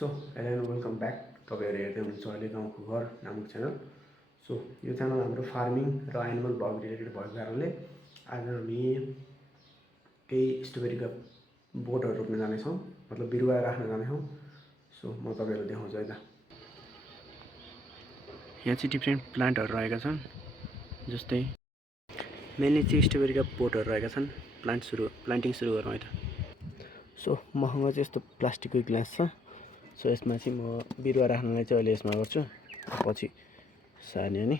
So hello and welcome back. तपाईँहरू हेर्दै हुनुहुन्छ अहिले गाउँको घर नामक च्यानल। सो यो च्यानल हाम्रो फार्मिङ र एनिमल बग रिलेटेड भएको कारणले आज हामी केही स्ट्रबेरीका बोटहरू रोप्न जानेछौँ, मतलब बिरुवा राख्न जानेछौँ। सो म तपाईँहरूलाई देखाउँछु है त। यहाँ चाहिँ डिफ्रेन्ट प्लान्टहरू रहेका छन्, जस्तै मेनली चाहिँ स्ट्रबेरीका बोटहरू रहेका छन्। प्लान्टिङ सुरु गरौँ है त। सो मसँग चाहिँ यस्तो प्लास्टिकको ग्लास छ। सो यसमा चाहिँ म बिरुवा राख्नलाई चाहिँ अहिले यसमा गर्छु, पछि सार्ने नि।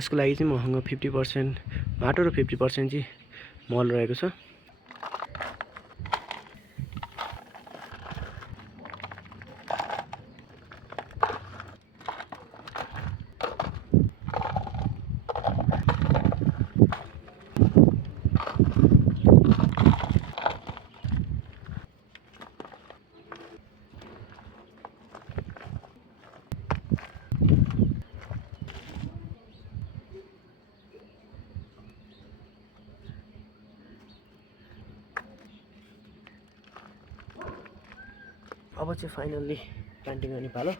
यसको लागि चाहिँ मसँग 50% माटो र 50% चाहिँ मल रहेको छ। अब चाहिँ फाइनल्ली प्लान्टिङ गर्ने पालो।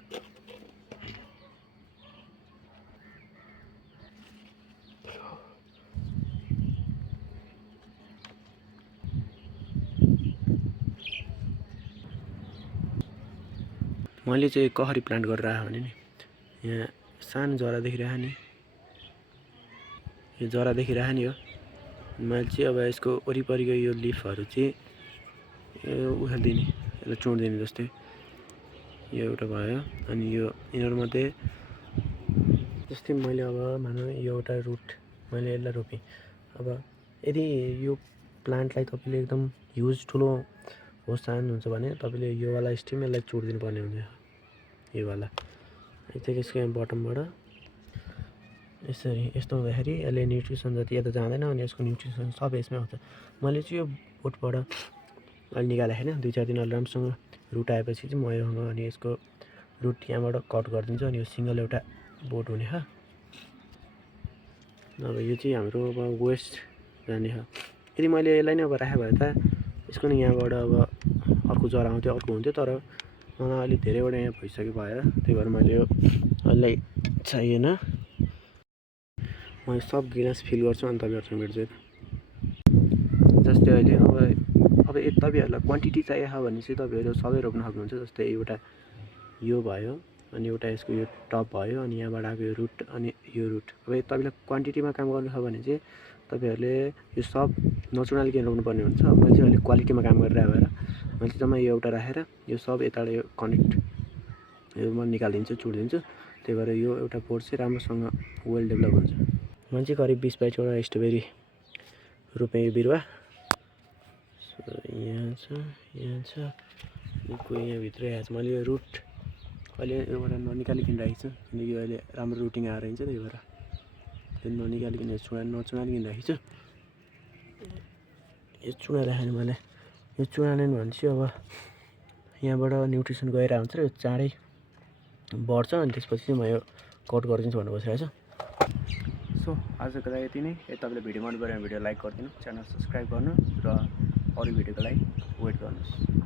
मैले चाहिँ कहरी प्लान्ट गरेर आयो भने नि, यहाँ सानो जरा देखिरहेको नि, यो जरा देखिरहेको नि हो। मैले चाहिँ अब यसको वरिपरिको यो लिफहरू चाहिँ यो उखालिदिने, यसलाई चुँडिदिने। जस्तै यो एउटा भयो, अनि यो यिनीहरू मध्ये जस्तै मैले अब मानौँ यो एउटा रुट मैले यसलाई रोपेँ। अब यदि यो प्लान्टलाई तपाईँले एकदम ह्युज ठुलो होस् चाहनुहुन्छ भने तपाईँले योवाला स्टिम यसलाई चुँडिदिनु पर्ने हुन्छ। योवाला चाहिँ यसको यहाँ बटमबाट यसरी यस्तो हुँदाखेरि यसले न्युट्रिसन जति यता जाँदैन, अनि यसको न्युट्रिसन सबै यसमै आउँछ। मैले चाहिँ यो बोटबाट अहिले निकालेको होइन, 2-4 दिन अहिले राम्रोसँग रुट आएपछि चाहिँ म योसँग अनि यसको रुट यहाँबाट कट गरिदिन्छु, अनि यो सिङ्गल एउटा बोट हुने हो। अब यो चाहिँ हाम्रो अब वेस्ट जाने हो। यदि मैले यसलाई नै अब राखेँ भए त यसको नि यहाँबाट अब अर्को जरा आउँथ्यो, अर्को हुन्थ्यो। तर मलाई अहिले धेरैवटा यहाँ भइसक्यो भएर, त्यही भएर मैले यो अहिले चाहिएन। म सब गिलास फिल गर्छु अनि तपाईँहरूसँग भेट्छु है त। जस्तै अहिले अब तपाईँहरूलाई क्वान्टिटी चाहिएको भने चाहिँ तपाईँहरू सबै रोप्न सक्नुहुन्छ। जस्तै एउटा यो भयो, अनि एउटा यसको यो टप भयो, अनि यहाँबाट आएको यो रुट, अनि यो रुट। अब तपाईँलाई क्वान्टिटीमा काम गर्नु छ भने चाहिँ तपाईँहरूले यो सब नचुनालिकन रोप्नुपर्ने हुन्छ। मैले चाहिँ अहिले क्वालिटीमा काम गरिरहेको भएर मैले चाहिँ जम्मा यो एउटा राखेर यो सब यताबाट यो कनेक्ट यो म निकालिदिन्छु, चुडिदिन्छु। त्यही भएर यो एउटा बोर्ड चाहिँ राम्रोसँग वेल डेभलप हुन्छ। मैले चाहिँ करिब 20-22वटा स्ट्रबेरी रोपेँ यो बिरुवा। यहाँ छ, यहाँ छ, कोही यहाँभित्रै आएको छ। मैले यो रुट अहिले योबाट ननिकालिकन राखेको छु, किनकि यो अहिले राम्रो रुटिङ आएर हिँड्छ। त्यही भएर त्यो ननिकालिकन नचुनालिकन राखेको छु। यो चुनाइराखेँ मैले, यो चुनालेन भने चाहिँ अब यहाँबाट न्युट्रिसन गएर हुन्छ र यो चाँडै बढ्छ। अनि त्यसपछि चाहिँ म यो कट गरिदिन्छु भनेर बसिरहेको छु। सो आजको लागि यति नै। यदि तपाईँले भिडियो मन पऱ्यो भने भिडियो लाइक गरिदिनु, च्यानल सब्सक्राइब गर्नु र अरू भिडियोको लागि वेट गर्नुहोस्।